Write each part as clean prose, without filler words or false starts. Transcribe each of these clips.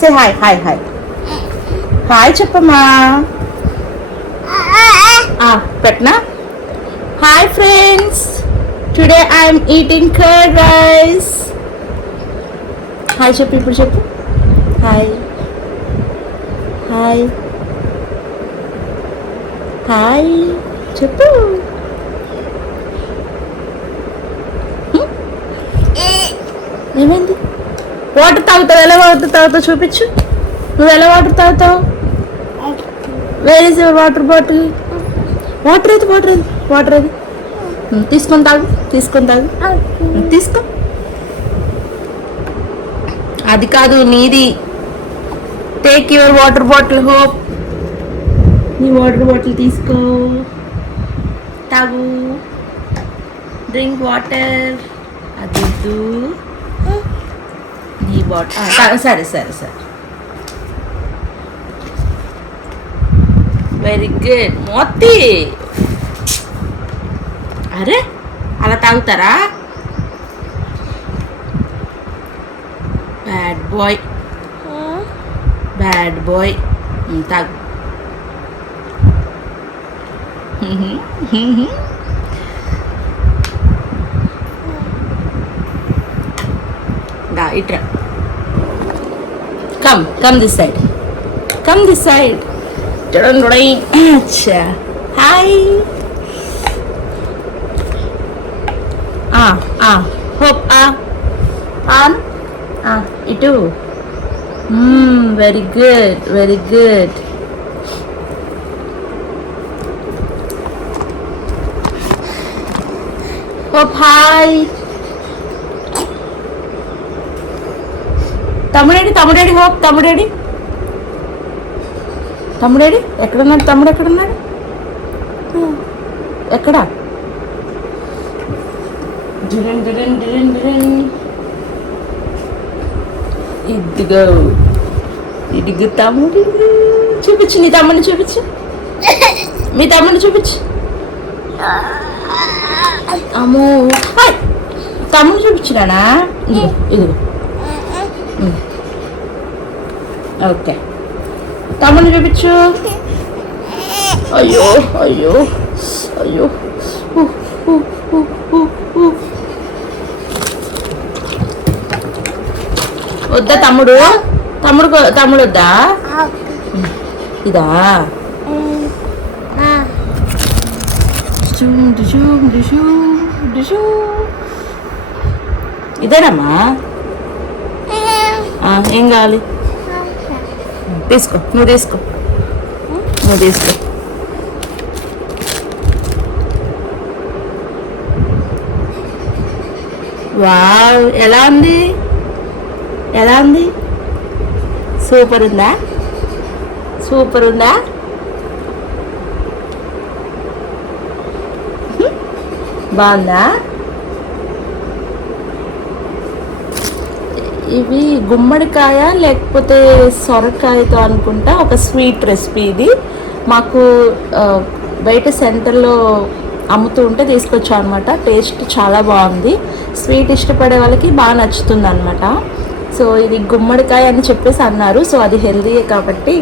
సే hi hi hi hi చెప్పమ్మా. పెట్టనా. Hi friends, today I'm eating curd rice. Hi చెప్పు, ఇప్పుడు చెప్పు. హాయ్ హాయ్ హాయ్ చెప్పు. ఏమైంది? వాటర్ తాగుతావు? ఎలా వాటర్ తాగుతావు చూపించు. నువ్వు ఎలా వాటర్ తాగుతావు? Where is your water bottle? Water ఏది? వాటర్ ఏది? వాటర్ ఏది? తీసుకొని తాగు, తీసుకొని తాగు, తీసుకో. అది కాదు, నీది. Take your water bottle. Hop నీ వాటర్ బాటిల్ తీసుకో, తాగు, డ్రింక్ వాటర్. అది నీ బాటిల్. సరే సరే సరే, వెరీ గుడ్. మోతి, అరే అలా తాగుతారా? Bad boy, bad boy. తాగు. ఇట్రా, come this side, come this side. చూడండి. అచ్చా, హాయ్. హోప్ ఆన్ ఇటు. Very good, very good. Hop hi. తమ్ముడేడి? తమ్ముడేడి? హోప్ తమ్ముడేడి? తమ్ముడేడి? ఎక్కడున్నాడు? తమ్ముడు ఎక్కడున్నాడు? ఎక్కడ? ఇదిగో, ఇదిగో తమ్ముడు. చూపించు, నీ తమ్ముడిని చూపించు, మీ తమ్ముడిని చూపించు. అమ్మో, తమ్ముడు చూపించురానా? ఇదిగో. ఓకే, తమ్ముడిని చూపించు. అయ్యో అయ్యో అయ్యో. వద్దా తమ్ముడు? తమ్ముడు వద్దా? ఇదా? ఇదేనమ్మా? ఏం కావాలి? తీసుకో, నువ్వు తీసుకో, నువ్వు తీసుకో. వావ్, ఎలా ఉంది? ఎలా ఉంది? సూపర్ ఉందా? సూపర్ ఉందా? బాగుందా? ఇవి గుమ్మడికాయ లేకపోతే సొరకాయతో అనుకుంటా ఒక స్వీట్ రెసిపీ. ఇది మాకు బయట సెంటర్లో అమ్ముతూ ఉంటే తీసుకొచ్చాం అనమాట. టేస్ట్ చాలా బాగుంది. స్వీట్ ఇష్టపడే వాళ్ళకి బాగా నచ్చుతుంది అనమాట. సో ఇది గుమ్మడికాయ అని చెప్పేసి అన్నారు. సో అది హెల్దీయే కాబట్టి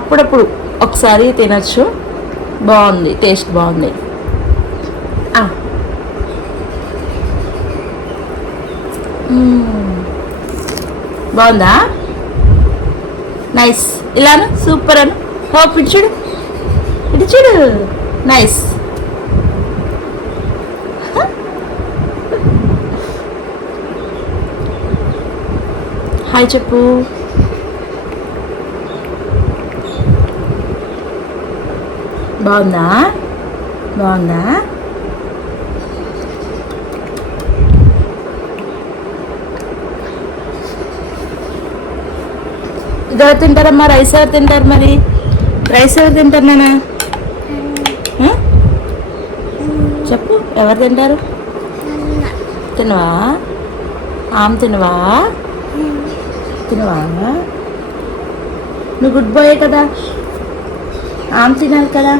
అప్పుడప్పుడు ఒకసారి తినచ్చు. బాగుంది, టేస్ట్ బాగుంది. బాగుందా? నైస్. ఇలాను సూపర్ అను. హోప్ ఇటు చూడు, ఇటు చూడు. నైస్. హాయ్ చెప్పు. బాగుందా? బాగుందా? ఇది ఎవరు తింటారమ్మా? రైస్ ఎవరు తింటారు? మరి రైస్ ఎవరు తింటారు? నేనా చెప్పు, ఎవరు తింటారు? తినవా? తినవా? తినవా? నువ్వు గుడ్ బాయ్ కదా, తినాలి కదా.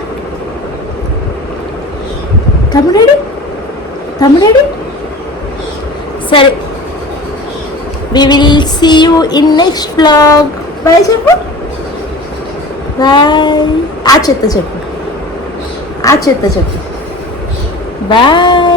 తమ్ముడేడి? తమ్ముడేడి? సరే, we will see you in next blog. Bye చెప్పు. బాయ్. ఆ చెత్త చెప్పు. బాయ్.